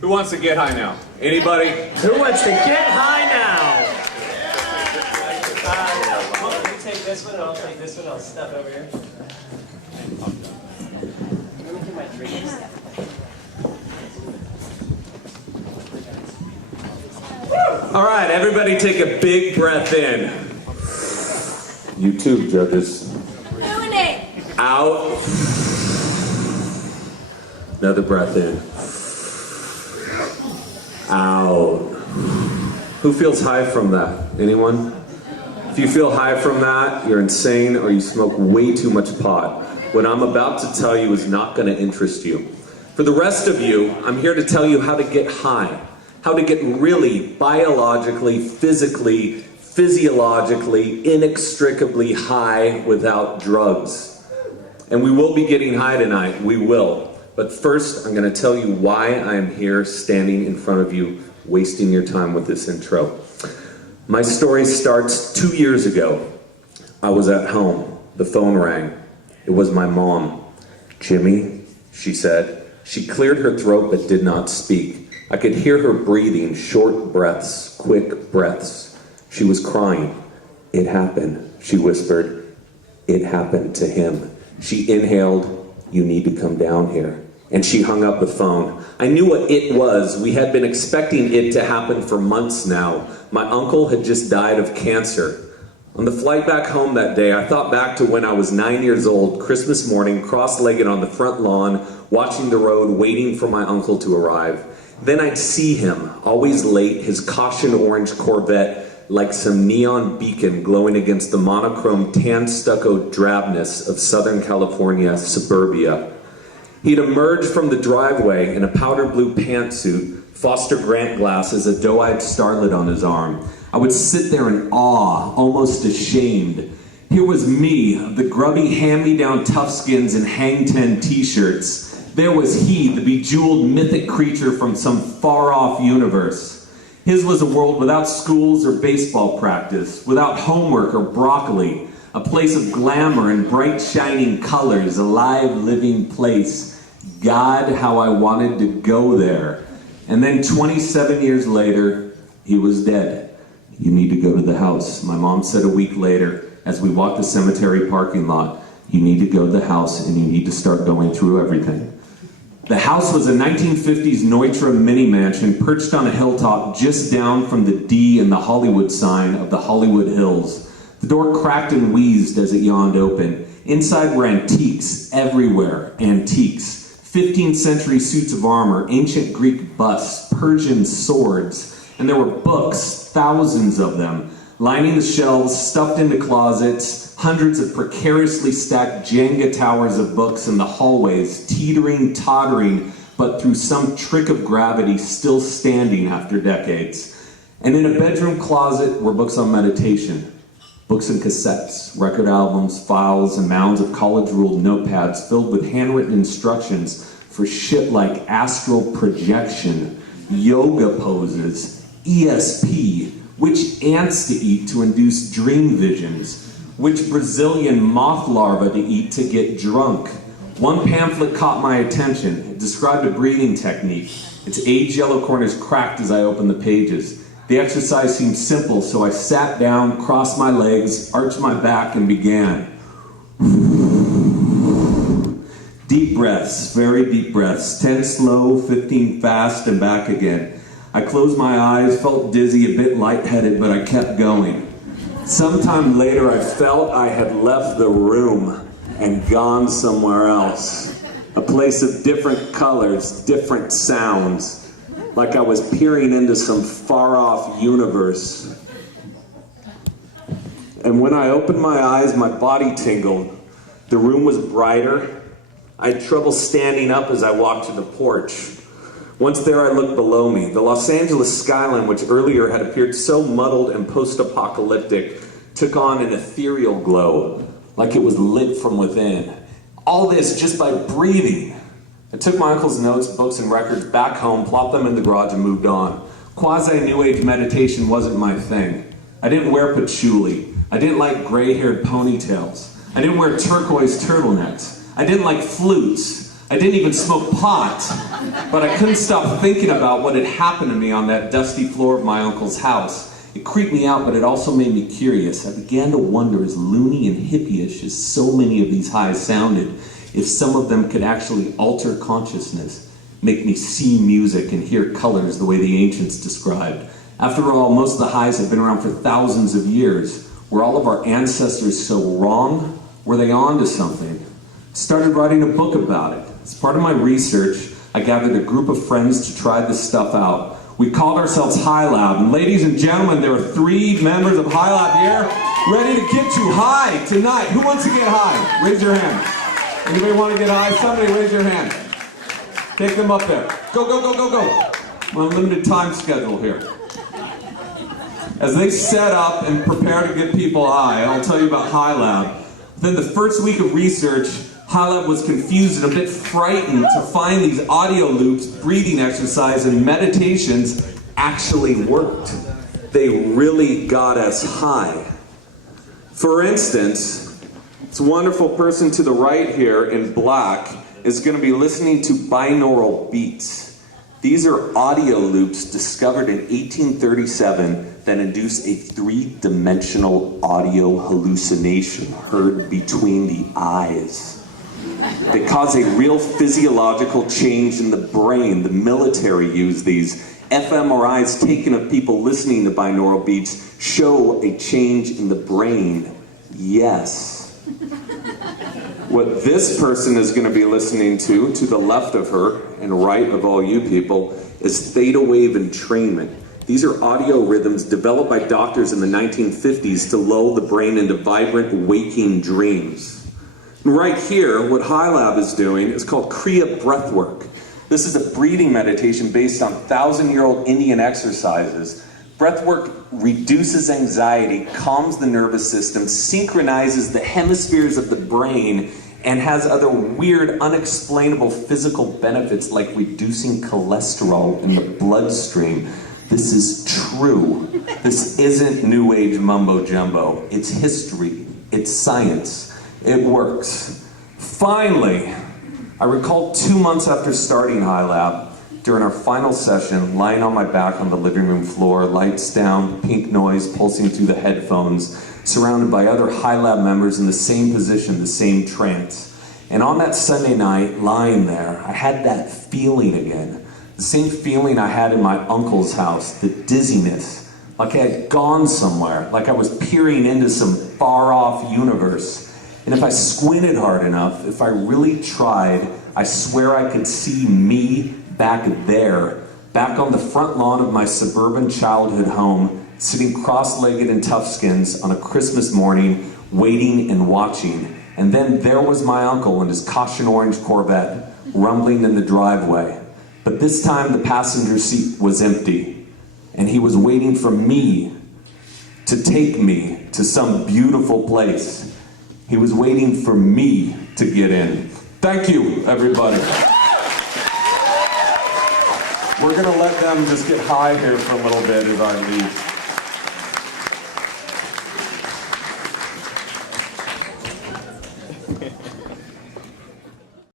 Who wants to get high now? Anybody? Who wants to get high now? You take this one, and I'll take this one. I'll step over here. Let me get my drink. All right, everybody take a big breath in. You too, judges. Doing it. Out. Another breath in. Out. Who feels high from that? Anyone? If you feel high from that, you're insane or you smoke way too much pot. What I'm about to tell you is not going to interest you. For the rest of you, I'm here to tell you how to get high. How to get really biologically, physically, physiologically, inextricably high without drugs. And we will be getting high tonight. We will. But first, I'm going to tell you why I am here standing in front of you, wasting your time with this intro. My story starts 2 years ago. I was at home. The phone rang. It was my mom. "Jimmy," she said. She cleared her throat but did not speak. I could hear her breathing, short breaths, quick breaths. She was crying. "It happened," she whispered. "It happened to him." She inhaled. "You need to come down here." And she hung up the phone. I knew what it was. We had been expecting it to happen for months now. My uncle had just died of cancer. On the flight back home that day, I thought back to when I was 9 years old, Christmas morning, cross-legged on the front lawn, watching the road, waiting for my uncle to arrive. Then I'd see him, always late, his caution orange Corvette, like some neon beacon glowing against the monochrome tan stucco drabness of Southern California suburbia. He'd emerge from the driveway in a powder blue pantsuit, Foster Grant glasses, a doe-eyed starlet on his arm. I would sit there in awe, almost ashamed. Here was me, the grubby hand-me-down toughskins and hang-ten t-shirts. There was he, the bejeweled mythic creature from some far-off universe. His was a world without schools or baseball practice, without homework or broccoli, a place of glamour and bright shining colors, a live living place. God, how I wanted to go there. And then 27 years later, he was dead. "You need to go to the house," my mom said a week later as we walked the cemetery parking lot. "You need to go to the house and you need to start going through everything." The house was a 1950s Neutra mini mansion perched on a hilltop just down from the D in the Hollywood sign of the Hollywood Hills. The door cracked and wheezed as it yawned open. Inside were antiques everywhere, antiques. 15th century suits of armor, ancient Greek busts, Persian swords, and there were books, thousands of them, lining the shelves, stuffed into closets, hundreds of precariously stacked Jenga towers of books in the hallways, teetering, tottering, but through some trick of gravity still standing after decades. And in a bedroom closet were books on meditation, books and cassettes, record albums, files, and mounds of college-ruled notepads filled with handwritten instructions for shit like astral projection, yoga poses, ESP, which ants to eat to induce dream visions, which Brazilian moth larva to eat to get drunk. One pamphlet caught my attention. It described a breathing technique. Its aged yellow corners cracked as I opened the pages. The exercise seemed simple, so I sat down, crossed my legs, arched my back, and began. Deep breaths, very deep breaths. 10 slow, 15 fast, and back again. I closed my eyes, felt dizzy, a bit lightheaded, but I kept going. Sometime later, I felt I had left the room and gone somewhere else. A place of different colors, different sounds. Like I was peering into some far-off universe. And when I opened my eyes, my body tingled. The room was brighter. I had trouble standing up as I walked to the porch. Once there, I looked below me. The Los Angeles skyline, which earlier had appeared so muddled and post-apocalyptic, took on an ethereal glow, like it was lit from within. All this just by breathing. I took my uncle's notes, books, and records back home, plopped them in the garage, and moved on. Quasi-New Age meditation wasn't my thing. I didn't wear patchouli. I didn't like gray-haired ponytails. I didn't wear turquoise turtlenecks. I didn't like flutes. I didn't even smoke pot, but I couldn't stop thinking about what had happened to me on that dusty floor of my uncle's house. It creeped me out, but it also made me curious. I began to wonder, as loony and hippie-ish as so many of these highs sounded, if some of them could actually alter consciousness, make me see music and hear colors the way the ancients described. After all, most of the highs have been around for thousands of years. Were all of our ancestors so wrong? Were they on to something? I started writing a book about it. As part of my research, I gathered a group of friends to try this stuff out. We called ourselves High Lab, and ladies and gentlemen, there are 3 members of High Lab here ready to get you high tonight. Who wants to get high? Raise your hand. Anybody want to get high? Somebody raise your hand. Take them up there. Go, go, go, go, go. I'm on a limited time schedule here. As they set up and prepare to get people high, I'll tell you about High Lab. Then the first week of research, High Lab was confused and a bit frightened to find these audio loops, breathing exercise, and meditations actually worked. They really got us high. For instance, this wonderful person to the right here in black is going to be listening to binaural beats. These are audio loops discovered in 1837 that induce a 3-dimensional audio hallucination heard between the eyes. They cause a real physiological change in the brain. The military use these. fMRIs taken of people listening to binaural beats show a change in the brain. Yes. What this person is going to be listening to the left of her and right of all you people, is theta wave entrainment. These are audio rhythms developed by doctors in the 1950s to lull the brain into vibrant waking dreams. Right here, what High Lab is doing is called Kriya Breathwork. This is a breathing meditation based on 1,000-year-old Indian exercises. Breathwork reduces anxiety, calms the nervous system, synchronizes the hemispheres of the brain, and has other weird, unexplainable physical benefits like reducing cholesterol in the bloodstream. This is true. This isn't New Age mumbo-jumbo. It's history. It's science. It works. Finally, I recall 2 months after starting High Lab, during our final session, lying on my back on the living room floor, lights down, pink noise pulsing through the headphones, surrounded by other High Lab members in the same position, the same trance. And on that Sunday night, lying there, I had that feeling again. The same feeling I had in my uncle's house, the dizziness, like I had gone somewhere, like I was peering into some far-off universe. And if I squinted hard enough, if I really tried, I swear I could see me back there, back on the front lawn of my suburban childhood home, sitting cross-legged in toughskins on a Christmas morning, waiting and watching. And then there was my uncle in his caution orange Corvette, rumbling in the driveway. But this time the passenger seat was empty, and he was waiting for me to take me to some beautiful place. He was waiting for me to get in. Thank you, everybody. We're gonna let them just get high here for a little bit as I leave.